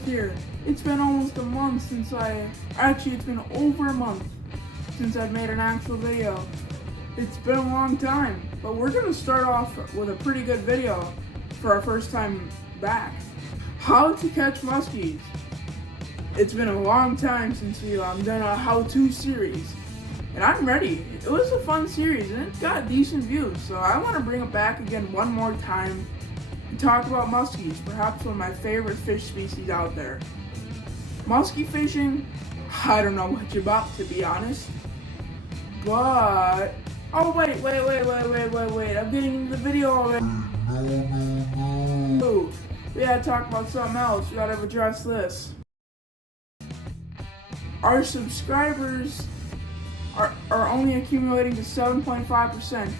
4th here. It's been almost a month since it's been over a month since I've made an actual video. It's been a long time, but we're gonna start off with a pretty good video for our first time back. How to catch muskies. It's been a long time since we've done a how-to series, and I'm ready. It was a fun series, and it got decent views, so I want to bring it back again one more time and talk about muskies, perhaps one of my favorite fish species out there. Muskie fishing, I don't know much about, to be honest, but... Oh, wait, I'm getting into the video already. No. We gotta talk about something else. We gotta address this. Our subscribers are only accumulating to 7.5%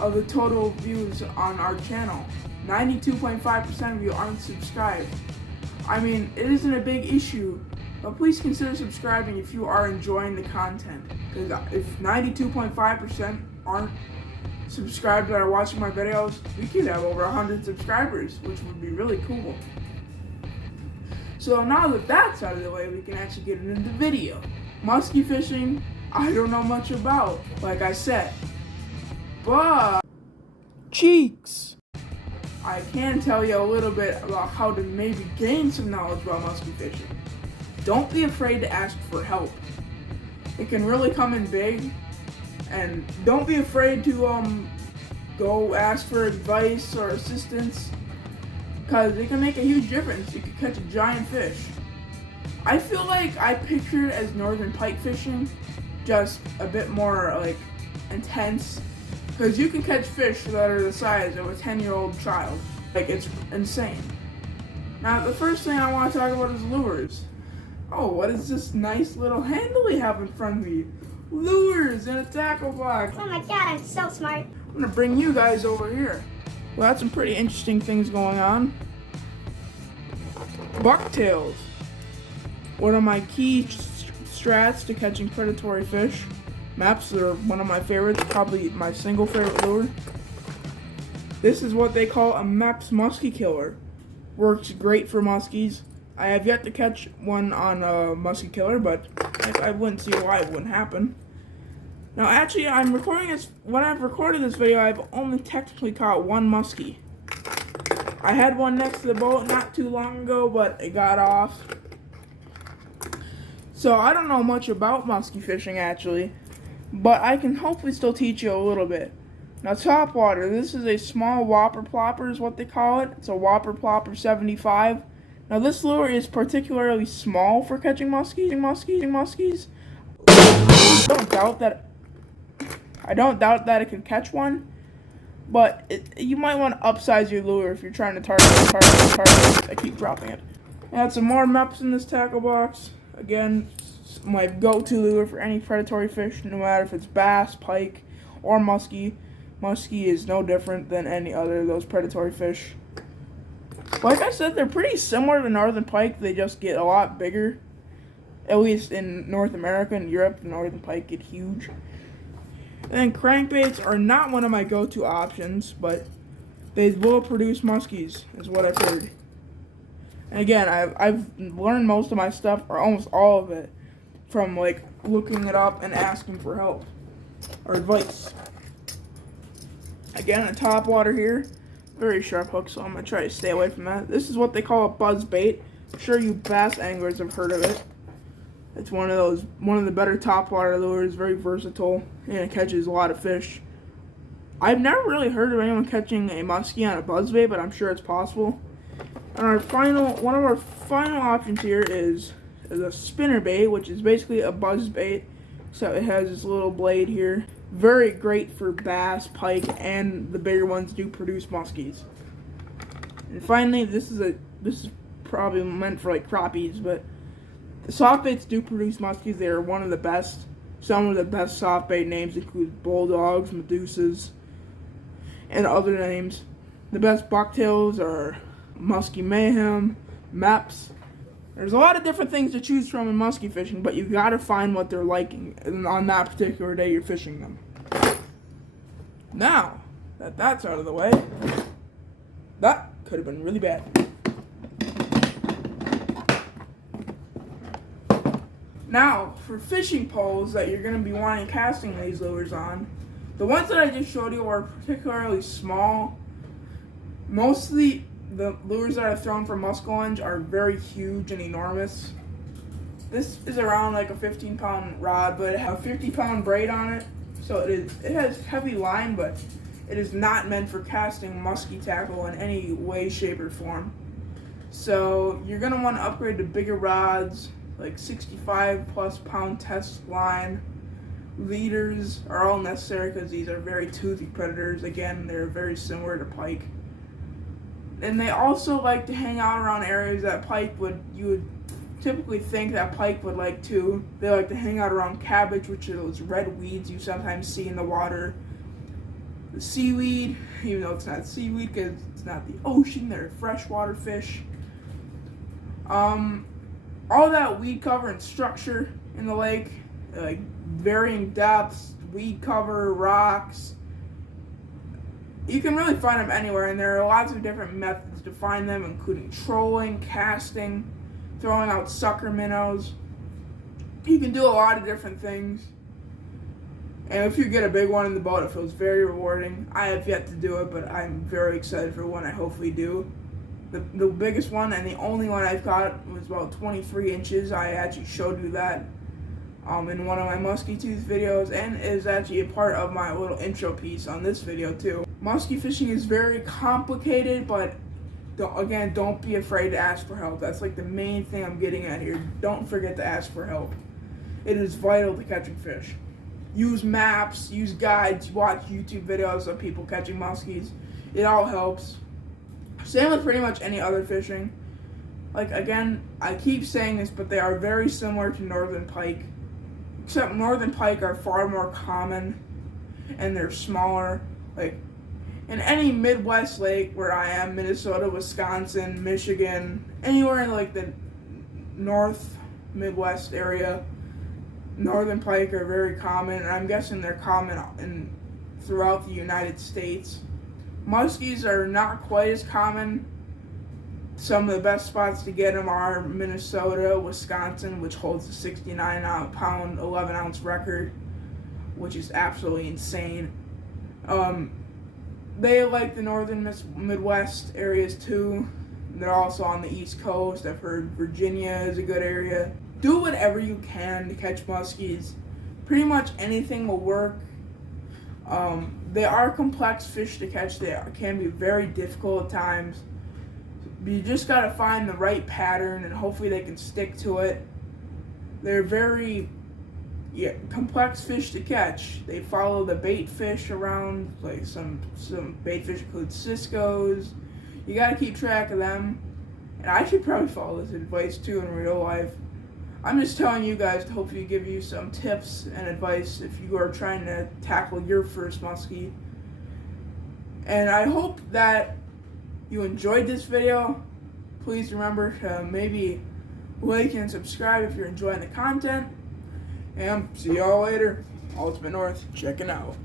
of the total views on our channel. 92.5% of you aren't subscribed. I mean, it isn't a big issue, but please consider subscribing if you are enjoying the content. Because if 92.5% aren't subscribed that are watching my videos, we could have over 100 subscribers, which would be really cool. So now that that's out of the way, we can actually get into the video. Muskie fishing, I don't know much about, like I said. But cheeks! I can tell you a little bit about how to maybe gain some knowledge about muskie fishing. Don't be afraid to ask for help. It can really come in big, and don't be afraid to go ask for advice or assistance, because it can make a huge difference. You can catch a giant fish. I feel like I picture it as northern pike fishing, just a bit more like intense, because you can catch fish that are the size of a 10-year-old child. Like, it's insane. Now, the first thing I want to talk about is lures. Oh, what is this nice little handle we have in front of me? Lures in a tackle box. Oh my god, I'm so smart. I'm gonna bring you guys over here. Well, that's some pretty interesting things going on. Bucktails. One of my key strats to catching predatory fish. Maps are one of my favorites, probably my single favorite lure. This is what they call a Maps muskie killer. Works great for muskies. I have yet to catch one on a muskie killer, but I wouldn't see why it wouldn't happen. Now, actually, I'm recording this. When I've recorded this video, I've only technically caught one muskie. I had one next to the boat not too long ago, but it got off. So I don't know much about muskie fishing, actually, but I can hopefully still teach you a little bit. Now, topwater. This is a small whopper plopper, is what they call it. It's a whopper plopper 75. Now, this lure is particularly small for catching muskies. I don't doubt that it can catch one, but you might want to upsize your lure if you're trying to target. I keep dropping it. Add some more Meps in this tackle box. Again, my go-to lure for any predatory fish, no matter if it's bass, pike, or muskie. Muskie is no different than any other of those predatory fish. Like I said, they're pretty similar to northern pike. They just get a lot bigger. At least in North America and Europe, the northern pike get huge. And then crankbaits are not one of my go-to options, but they will produce muskies, is what I've heard. And again, I've learned most of my stuff, or almost all of it, from like looking it up and asking for help or advice. Again, a topwater here. Very sharp hook, so I'm going to try to stay away from that. This is what they call a buzz bait. I'm sure you bass anglers have heard of it. It's one of the better topwater lures, very versatile, and it catches a lot of fish. I've never really heard of anyone catching a muskie on a buzz bait, but I'm sure it's possible. And one of our final options here is a spinner bait, which is basically a buzz bait. So it has this little blade here. Very great for bass, pike, and the bigger ones do produce muskies. And finally, this is probably meant for like crappies, but the soft baits do produce muskies. They are one of the best. Some of the best soft bait names include bulldogs, medusas, and other names. The best bucktails are muskie mayhem, Meps. There's a lot of different things to choose from in muskie fishing, but you gotta find what they're liking on that particular day you're fishing them. Now that that's out of the way, that could have been really bad. Now, for fishing poles that you're going to be wanting casting these lures on, the ones that I just showed you are particularly small. Mostly the lures that are thrown for muskellunge are very huge and enormous. This is around like a 15-pound rod, but it has a 50-pound braid on it. So it has heavy line, but it is not meant for casting musky tackle in any way, shape, or form. So you're going to want to upgrade to bigger rods, like 65+ pound test line. Leaders are all necessary because these are very toothy predators. Again, they're very similar to pike. And they also like to hang out around areas that you would typically think that pike would like to. They like to hang out around cabbage, which are those red weeds you sometimes see in the water. The seaweed, even though it's not seaweed because it's not the ocean, they're freshwater fish. All that weed cover and structure in the lake, like varying depths, weed cover, rocks. You can really find them anywhere, and there are lots of different methods to find them, including trolling, casting, throwing out sucker minnows. You can do a lot of different things. And if you get a big one in the boat, it feels very rewarding. I have yet to do it, but I'm very excited for when I hopefully do. The biggest one and the only one I've got was about 23 inches. I actually showed you that in one of my musky tooth videos, and is actually a part of my little intro piece on this video too. Musky fishing is very complicated, but don't be afraid to ask for help. That's like the main thing I'm getting at here. Don't forget to ask for help. It is vital to catching fish. Use maps, use guides, watch YouTube videos of people catching muskies. It all helps. Same with pretty much any other fishing. Like, again, I keep saying this, but they are very similar to northern pike. Except northern pike are far more common and they're smaller. Like, in any Midwest lake where I am, Minnesota, Wisconsin, Michigan, anywhere in like the North Midwest area, northern pike are very common, and I'm guessing they're common throughout the United States. Muskies are not quite as common. Some of the best spots to get them are Minnesota, Wisconsin, which holds the 69-pound, 11-ounce record, which is absolutely insane. They like the northern Midwest areas too. They're also on the East Coast. I've heard Virginia is a good area. Do whatever you can to catch muskies. Pretty much anything will work. They are complex fish to catch. They can be very difficult at times. You just gotta find the right pattern, and hopefully they can stick to it. They're very complex fish to catch. They follow the bait fish around, like some bait fish include Cisco's. You gotta keep track of them. And I should probably follow this advice too in real life. I'm just telling you guys to hopefully give you some tips and advice if you are trying to tackle your first muskie. And I hope that you enjoyed this video. Please remember to maybe like and subscribe if you're enjoying the content. And see y'all later. Ultimate North checking out.